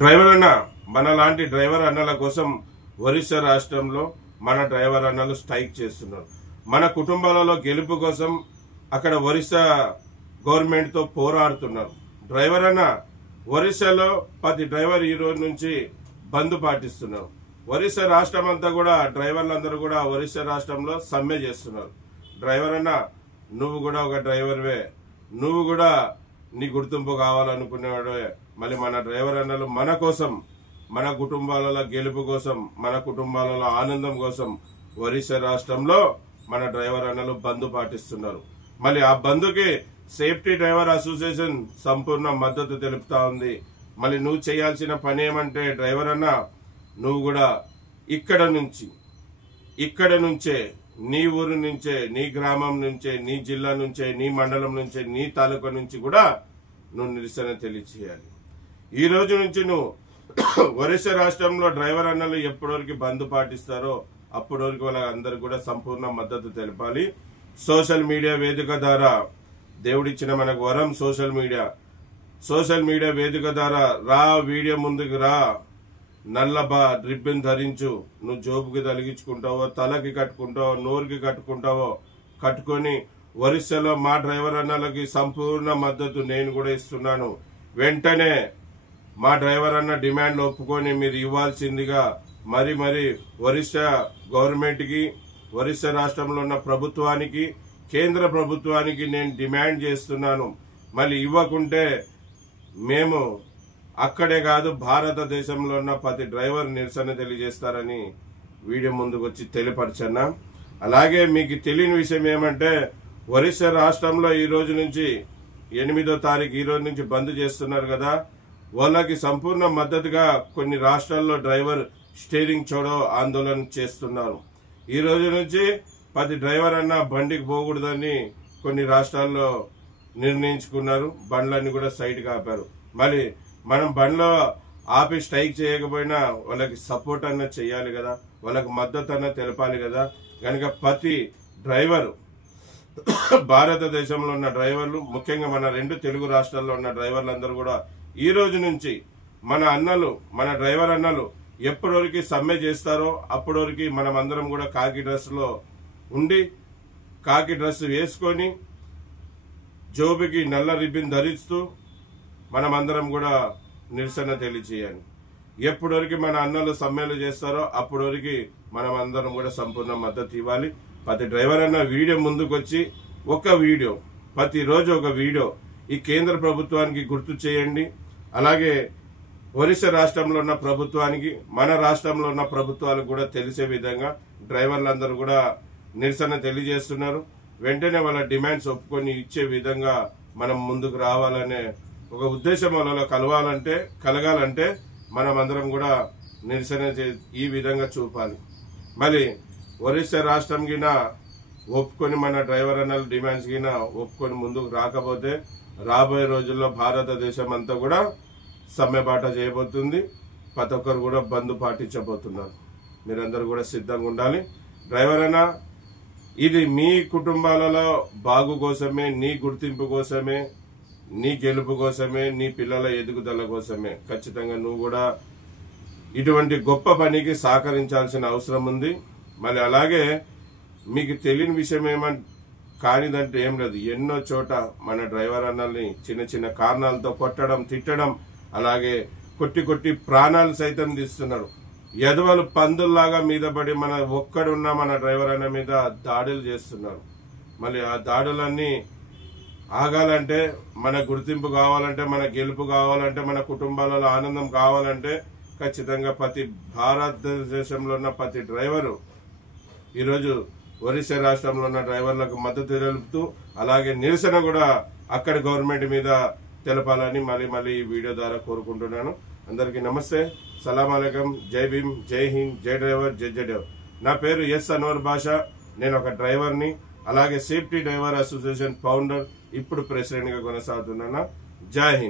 Driver అన్న మనలాంటి driver అన్నల కోసం ఒరిస్సా రాష్ట్రంలో మన డ్రైవర్ అన్నలు స్ట్రైక్ చేస్తున్నారు. మన కుటుంబాలలో గెలుపు కోసం అక్కడ ఒరిస్సా గవర్నమెంట్ తో పోరాడుతున్నారు. డ్రైవర్ అన్న ఒరిస్సాలో ప్రతి డ్రైవర్ ఈ రోజు నుంచి బంద్ పాటిస్తున్నారు. ఒరిస్సా రాష్ట్రం అంతా కూడా డ్రైవర్లందరూ కూడా ఒరిస్సా రాష్ట్రంలో సమ్మె చేస్తున్నారు. డ్రైవర్ అన్న నువ్వు కూడా ఒక డ్రైవర్వే, నువ్వు కూడా నీ గుర్తింపు కావాలనుకునేవాడే. మళ్ళీ మన డ్రైవర్ అన్నలు మన కోసం, మన కుటుంబాలలో గెలుపు కోసం, మన కుటుంబాలలో ఆనందం కోసం ఒరిస్సా రాష్ట్రంలో మన డ్రైవర్ అన్నలు బంద్ పాటిస్తున్నారు. మళ్ళీ ఆ బంద్కి సేఫ్టీ డ్రైవర్ అసోసియేషన్ సంపూర్ణ మద్దతు తెలుపుతా ఉంది. మళ్ళీ నువ్వు చేయాల్సిన పని ఏమంటే డ్రైవర్ అన్న నువ్వు కూడా ఇక్కడ నుంచే నీ ఊరు నుంచే, నీ గ్రామం నుంచే, నీ జిల్లా నుంచే, నీ మండలం నుంచే, నీ తాలూకా నుంచి కూడా నువ్వు నిరసన తెలియచేయాలి. ఈ రోజు నుంచి నువ్వు ఒరిస్సా రాష్ట్రంలో డ్రైవర్ అన్నలు ఎప్పటివరకు బంద్ పాటిస్తారో అప్పటి వరకు వాళ్ళందరూ కూడా సంపూర్ణ మద్దతు తెలపాలి. సోషల్ మీడియా వేదిక ద్వారా దేవుడిచ్చిన మనకు వరం సోషల్ మీడియా వేదిక ద్వారా రా, వీడియో ముందుకు రా, నల్ల రిబ్బన్ ధరించు. నువ్వు జోబుకి తలిగించుకుంటావో, తలకి కట్టుకుంటావో, నోరుకి కట్టుకుంటావో కట్టుకొని ఒరిస్సాలో మా డ్రైవర్ అన్నలకి సంపూర్ణ మద్దతు నేను కూడా ఇస్తున్నాను. వెంటనే మా డ్రైవర్ అన్న డిమాండ్లు ఒప్పుకొని మీరు ఇవ్వాల్సిందిగా మరి ఒరిస్సా గవర్నమెంట్ కి, ఒరిస్సా రాష్ట్రంలో ఉన్న ప్రభుత్వానికి, కేంద్ర ప్రభుత్వానికి నేను డిమాండ్ చేస్తున్నాను. మళ్ళీ ఇవ్వకుంటే మేము అక్కడే కాదు భారతదేశంలో ఉన్న ప్రతి డ్రైవర్ నిరసన తెలియజేస్తారని వీడియో ముందుకు వచ్చి తెలియపరచన్నా. అలాగే మీకు తెలియని విషయం ఏమంటే ఒరిస్సా రాష్ట్రంలో ఈ రోజు నుంచి 8వ తారీఖు ఈ రోజు నుంచి బంద్ చేస్తున్నారు కదా, వాళ్ళకి సంపూర్ణ మద్దతుగా కొన్ని రాష్ట్రాల్లో డ్రైవర్ స్టీరింగ్ చోడో ఆందోళన చేస్తున్నారు. ఈ రోజు నుంచి ప్రతి డ్రైవర్ అన్న బండికి పోకూడదని కొన్ని రాష్ట్రాల్లో నిర్ణయించుకున్నారు. బండ్లన్నీ కూడా సైడ్ గా ఆపారు. మళ్ళీ మనం బండ్లో ఆపి స్ట్రైక్ చేయకపోయినా వాళ్ళకి సపోర్ట్ అన్న చేయాలి కదా, వాళ్ళకి మద్దతు అన్న తెలపాలి కదా. కనుక ప్రతి డ్రైవరు, భారతదేశంలో ఉన్న డ్రైవర్లు, ముఖ్యంగా మన 2 తెలుగు రాష్ట్రాల్లో ఉన్న డ్రైవర్లందరూ కూడా ఈ రోజు నుంచి మన అన్నలు, మన డ్రైవర్ అన్నలు ఎప్పటివరకు సమ్మె చేస్తారో అప్పటి వరకు మనం అందరం కూడా కాకి డ్రెస్ లో ఉండి, కాకి డ్రెస్ వేసుకొని, జోబుకి నల్ల రిబ్బన్ ధరిస్తూ మనమందరం కూడా నిరసన తెలియచేయాలి. ఎప్పటివరకు మన అన్నలు సమ్మెలు చేస్తారో అప్పటి వరకు మనం అందరం కూడా సంపూర్ణ మద్దతు ఇవ్వాలి. ప్రతి డ్రైవర్ అన్న వీడియో ముందుకు వచ్చి ఒక వీడియో, ప్రతిరోజు ఒక వీడియో ఈ కేంద్ర ప్రభుత్వానికి గుర్తు చేయండి. అలాగే ఒరిస్సా రాష్ట్రంలో ఉన్న ప్రభుత్వానికి, మన రాష్ట్రంలో ఉన్న ప్రభుత్వాలకు కూడా తెలిసే విధంగా డ్రైవర్లందరూ కూడా నిరసన తెలియజేస్తున్నారు. వెంటనే వాళ్ళ డిమాండ్స్ ఒప్పుకొని ఇచ్చే విధంగా మనం ముందుకు రావాలనే ఒక ఉద్దేశం వాళ్ళలో కలగాలంటే మనం అందరం కూడా నిరసన ఈ విధంగా చూపాలి. మళ్ళీ ఒరిస్సా రాష్ట్రం గిన ఒప్పుకొని, మన డ్రైవర్ అన్నల డిమాండ్స్ గిన ఒప్పుకొని ముందుకు రాకపోతే రాబోయే రోజుల్లో భారతదేశం అంతా కూడా సమ్మెబాట చేయబోతుంది. ప్రతి ఒక్కరు కూడా బంద్ పాటించబోతున్నారు. మీరందరూ కూడా సిద్ధంగా ఉండాలి. డ్రైవర్ అన్న ఇది మీ కుటుంబాలలో బాగు కోసమే, నీ గుర్తింపు కోసమే, నీ గెలుపు కోసమే, నీ పిల్లల ఎదుగుదల కోసమే. ఖచ్చితంగా నువ్వు కూడా ఇటువంటి గొప్ప పనికి సహకరించాల్సిన అవసరం ఉంది. మళ్ళీ అలాగే మీకు తెలియని విషయం కానిదంటే ఏం లేదు. ఎన్నో చోట మన డ్రైవర్ అన్నల్ని చిన్న కారణాలతో కొట్టడం, తిట్టడం, అలాగే కొట్టి ప్రాణాలు సైతం తీస్తున్నారు. ఎదవలు పందుల్లాగా మీద పడి ఒక్కడున్న మన డ్రైవర్ అన్న మీద దాడులు చేస్తున్నారు. మళ్ళీ ఆ దాడులన్నీ ఆగాలంటే, మన గుర్తింపు కావాలంటే, మన గెలుపు కావాలంటే, మన కుటుంబాలలో ఆనందం కావాలంటే ఖచ్చితంగా ప్రతి భారతదేశంలో ఉన్న ప్రతి డ్రైవరు ఈరోజు ఒరిస్సా రాష్ట్రంలో ఉన్న డ్రైవర్లకు మద్దతు తెలుపుతూ, అలాగే నిరసన కూడా అక్కడ గవర్నమెంట్ మీద తెలపాలని మళ్ళీ ఈ వీడియో ద్వారా కోరుకుంటున్నాను. అందరికీ నమస్తే, సలాం అలైకుం, జై భీమ్, జై హింద్, జై డ్రైవర్, జై జడేవ్. నా పేరు ఎస్ అన్వర్ బాషా. నేను ఒక డ్రైవర్ని, అలాగే సేఫ్టీ డ్రైవర్ అసోసియేషన్ ఫౌండర్, ఇప్పుడు ప్రెసిడెంట్ గా కొనసాగుతున్నాను. జై హింద్.